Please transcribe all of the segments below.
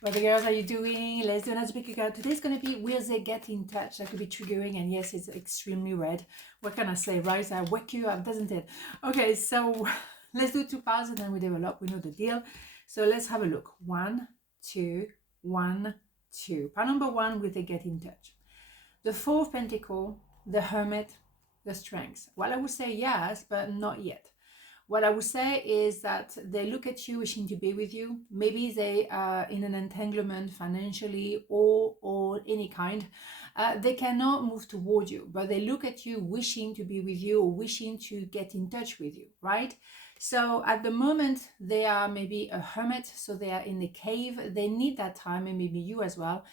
What the girls are you doing? Let's do another pick card. Today's going to be, will they get in touch? That could be triggering, and yes, it's extremely red. What can I say, right? I wake you up, doesn't it? Okay, so let's do 2 piles and then we develop. We know the deal. So let's have a look. 1, 2, 1, 2. Pile number 1, will they get in touch? The 4 of Pentacles, the Hermit, the Strength. Well, I would say yes, but not yet. What I would say is that they look at you wishing to be with you. Maybe they are in an entanglement financially or any kind. They cannot move toward you, but they look at you wishing to be with you or wishing to get in touch with you, right? So at the moment, they are maybe a hermit, so they are in the cave. They need that time, and maybe you as well,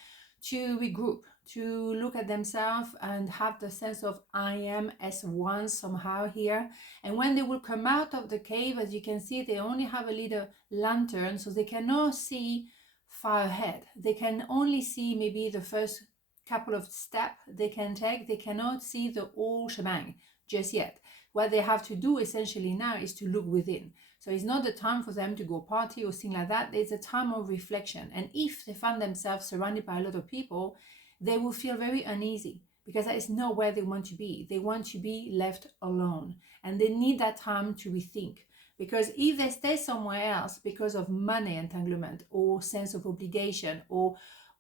to regroup, to look at themselves and have the sense of I am as one somehow here. And when they will come out of the cave, as you can see, they only have a little lantern, so they cannot see far ahead. They can only see maybe the first couple of steps they can take. They cannot see the whole shebang just yet. What they have to do essentially now is to look within. So it's not the time for them to go party or things like that. It's a time of reflection. And if they find themselves surrounded by a lot of people, they will feel very uneasy because that is not where they want to be. They want to be left alone, and they need that time to rethink. Because if they stay somewhere else because of money entanglement or sense of obligation or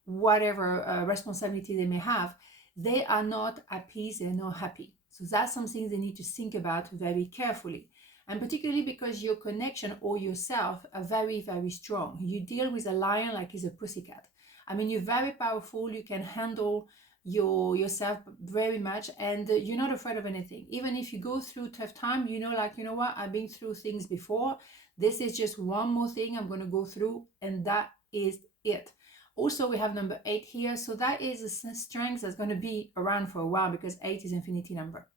whatever responsibility they may have, they are not at peace, they're not happy. So that's something they need to think about very carefully. And particularly because your connection or yourself are very, very strong. You deal with a lion like he's a pussycat. I mean, you're very powerful. You can handle yourself very much, and you're not afraid of anything. Even if you go through tough time, you know, like, you know what, I've been through things before. This is just one more thing I'm going to go through, and that is it. Also, we have number 8 here. So that is a strength that's going to be around for a while because 8 is infinity number.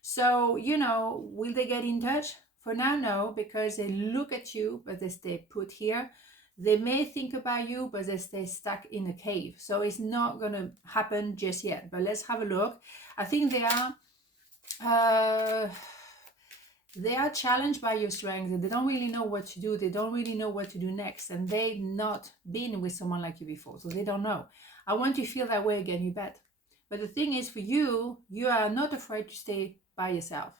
So, you know, will they get in touch? For now, no, because they look at you, but they stay put here. They may think about you, but they stay stuck in a cave. So it's not going to happen just yet. But let's have a look. I think they are challenged by your strengths, and they don't really know what to do. They don't really know what to do next. And they've not been with someone like you before, so they don't know. I want you to feel that way again, you bet. But the thing is, for you, you are not afraid to stay by yourself.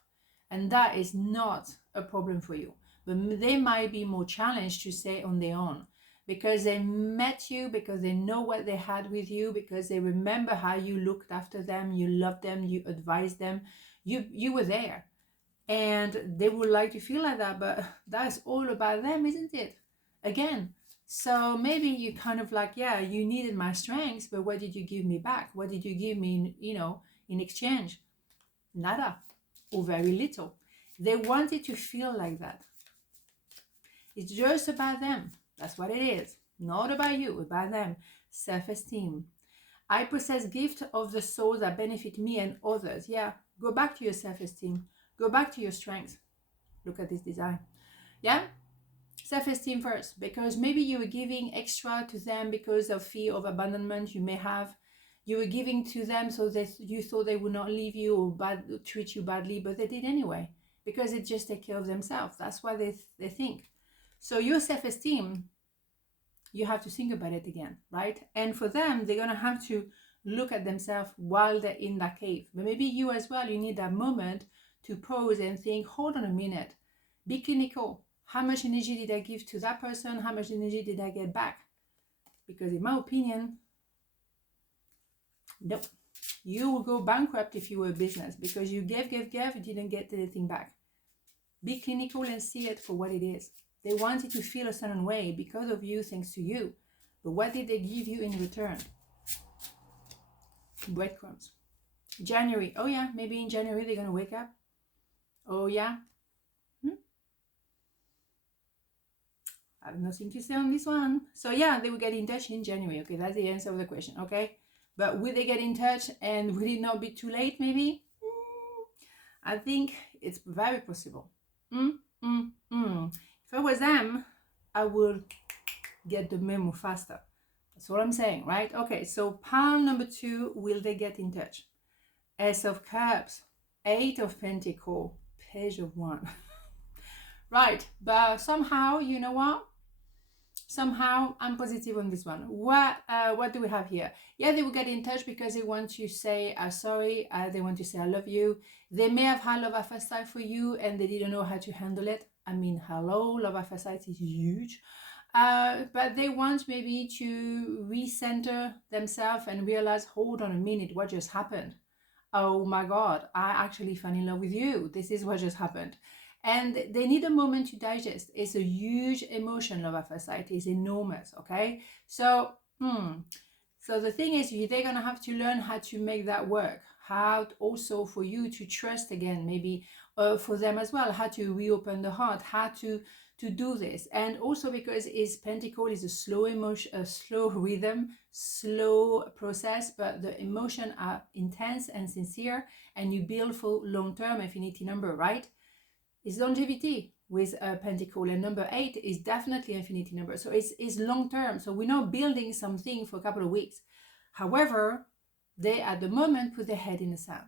And that is not a problem for you. But they might be more challenged to stay on their own because they met you, because they know what they had with you, because they remember how you looked after them, you loved them, you advised them, you were there. And they would like to feel like that, but that's all about them, isn't it? Again, so maybe you kind of like, yeah, you needed my strengths, but what did you give me back? What did you give me, in exchange? Nada, or very little. They wanted to feel like that. It's just about them. That's what it is. Not about you, about them. Self-esteem. I possess gift of the soul that benefit me and others. Yeah, go back to your self-esteem. Go back to your strengths. Look at this design. Yeah? Self-esteem first, because maybe you were giving extra to them because of fear of abandonment you may have. You were giving to them so that you thought they would not leave you or treat you badly, but they did anyway, because they just take care of themselves. That's what they think. So your self-esteem, you have to think about it again, right? And for them, they're going to have to look at themselves while they're in that cave. But maybe you as well, you need that moment to pause and think, hold on a minute, be clinical. How much energy did I give to that person? How much energy did I get back? Because in my opinion, no, you will go bankrupt if you were a business, because you gave, you didn't get anything back. Be clinical and see it for what it is. They wanted to feel a certain way because of you, thanks to you. But what did they give you in return? Breadcrumbs. January. Oh yeah, maybe in January they're going to wake up. Oh yeah. I have nothing to say on this one. So yeah, they will get in touch in January. Okay, that's the answer of the question. Okay. But will they get in touch, and will it not be too late maybe? I think it's very possible. If I was them, I would get the memo faster. That's what I'm saying, right? Okay, so pile number 2, will they get in touch? Ace of Cups, 8 of Pentacles, Page of Wands. Right, but somehow, you know what? somehow I'm positive on this one. What do we have here? Yeah, they will get in touch because they want to say sorry, they want to say I love you. They may have had love at first sight for you and they didn't know how to handle it. I mean, hello, love at first sight is huge. But they want maybe to recenter themselves and realize, hold on a minute, what just happened? Oh my God, I actually fell in love with you. This is what just happened. And they need a moment to digest. It's a huge emotion, love at first sight. It's enormous, okay? So, so the thing is, they're going to have to learn how to make that work. How also for you to trust again, maybe for them as well, how to reopen the heart, how to do this. And also because is Pentacle is a slow emotion, a slow rhythm, slow process, but the emotion are intense and sincere, and you build for long-term infinity number, right? It's longevity with a Pentacle, and number 8 is definitely infinity number. So it's long-term. So we're not building something for a couple of weeks. However, they at the moment put their head in the sand.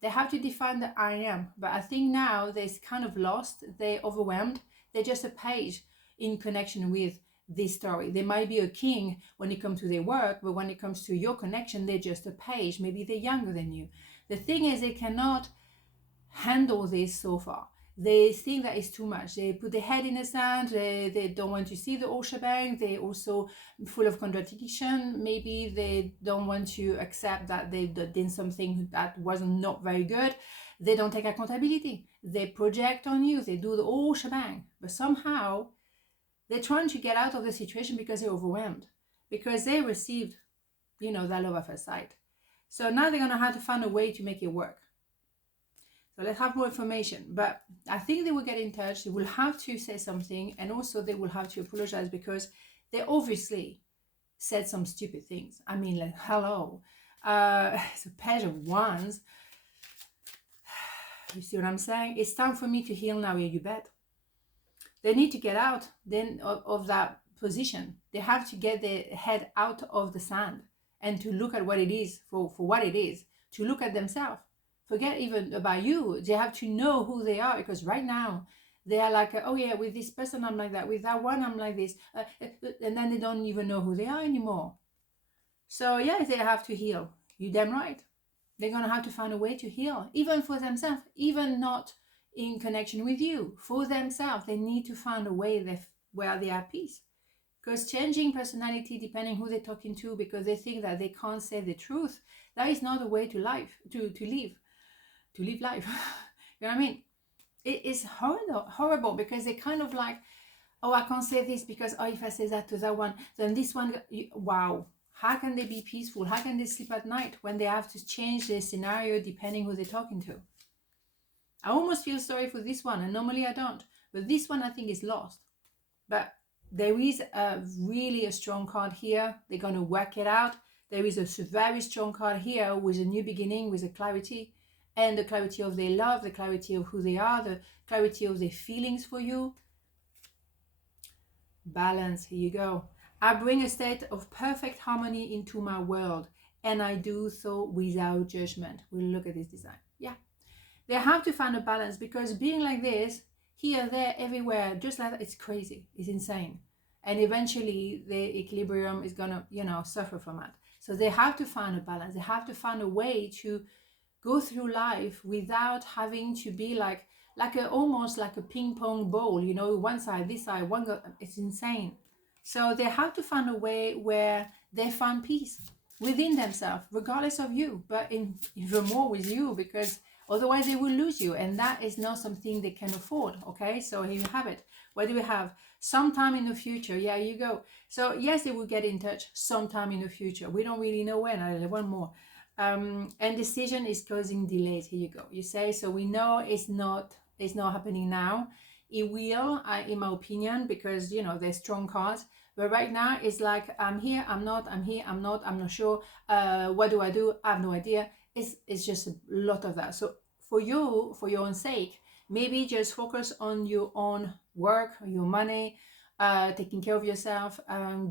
They have to define the I am, but I think now they're kind of lost, they're overwhelmed. They're just a page in connection with this story. They might be a king when it comes to their work, but when it comes to your connection, they're just a page. Maybe they're younger than you. The thing is, they cannot handle this so far. They think that it's too much. They put their head in the sand. They don't want to see the whole shebang. They're also full of contradiction. Maybe they don't want to accept that they did something that wasn't not very good. They don't take accountability. They project on you. They do the whole shebang. But somehow they're trying to get out of the situation because they're overwhelmed. Because they received, that love at first sight. So now they're going to have to find a way to make it work. So let's have more information. But I think they will get in touch. They will have to say something. And also they will have to apologize because they obviously said some stupid things. I mean, like, hello. It's a page of wands. You see what I'm saying? It's time for me to heal now, yeah, you bet. They need to get out then of that position. They have to get their head out of the sand and to look at what it is for what it is, to look at themselves. Forget even about you. They have to know who they are, because right now they are like, oh yeah, with this person I'm like that, with that one I'm like this, and then they don't even know who they are anymore. So yeah, they have to heal. You damn right. They're going to have to find a way to heal, even for themselves, even not in connection with you. For themselves, they need to find a way where they are at peace. Because changing personality, depending who they're talking to, because they think that they can't say the truth, that is not a way to live life. You know what I mean? It is horrible because they kind of like, oh, I can't say this because, oh, if I say that to that one, then this one, wow. How can they be peaceful? How can they sleep at night when they have to change their scenario depending who they're talking to? I almost feel sorry for this one, and normally I don't. But this one I think is lost. But there is really a strong card here. They're going to work it out. There is a very strong card here with a new beginning, with a clarity. And the clarity of their love, the clarity of who they are, the clarity of their feelings for you. Balance, here you go. I bring a state of perfect harmony into my world, and I do so without judgment. We'll look at this design. Yeah. They have to find a balance, because being like this, here, there, everywhere, just like that, it's crazy. It's insane. And eventually the equilibrium is going to, suffer from that. So they have to find a balance. They have to find a way to go through life without having to be almost like a ping pong ball, one side, this side, it's insane. So they have to find a way where they find peace within themselves, regardless of you, but even more with you, because otherwise they will lose you, and that is not something they can afford. Okay, so here you have it. What do we have? Sometime in the future. Yeah, you go. So yes, they will get in touch sometime in the future. We don't really know when. I one more. And decision is causing delays. Here you go. You say, so we know it's not happening now. It will, in my opinion, because they're strong cards. But right now it's like, I'm here, I'm not, I'm here, I'm not sure. What do? I have no idea. It's just a lot of that. So for you, for your own sake, maybe just focus on your own work, your money, taking care of yourself,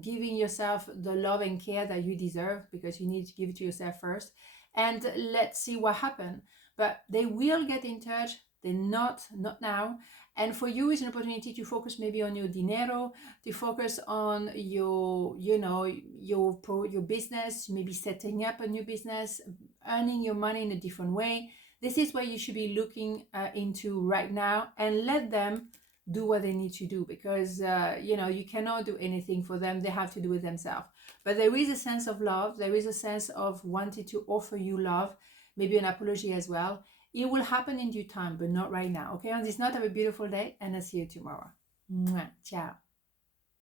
giving yourself the love and care that you deserve, because you need to give it to yourself first. And let's see what happens. But they will get in touch. They're not now. And for you, it's an opportunity to focus maybe on your dinero, to focus on your, you know, your business, maybe setting up a new business, earning your money in a different way. This is what you should be looking into right now, and let them do what they need to do, because you know, you cannot do anything for them. They have to do it themselves. But there is a sense of love. There is a sense of wanting to offer you love, maybe an apology as well. It will happen in due time, but not right now. Okay, on this note, have a beautiful day, and I'll see you tomorrow. Mwah. Ciao.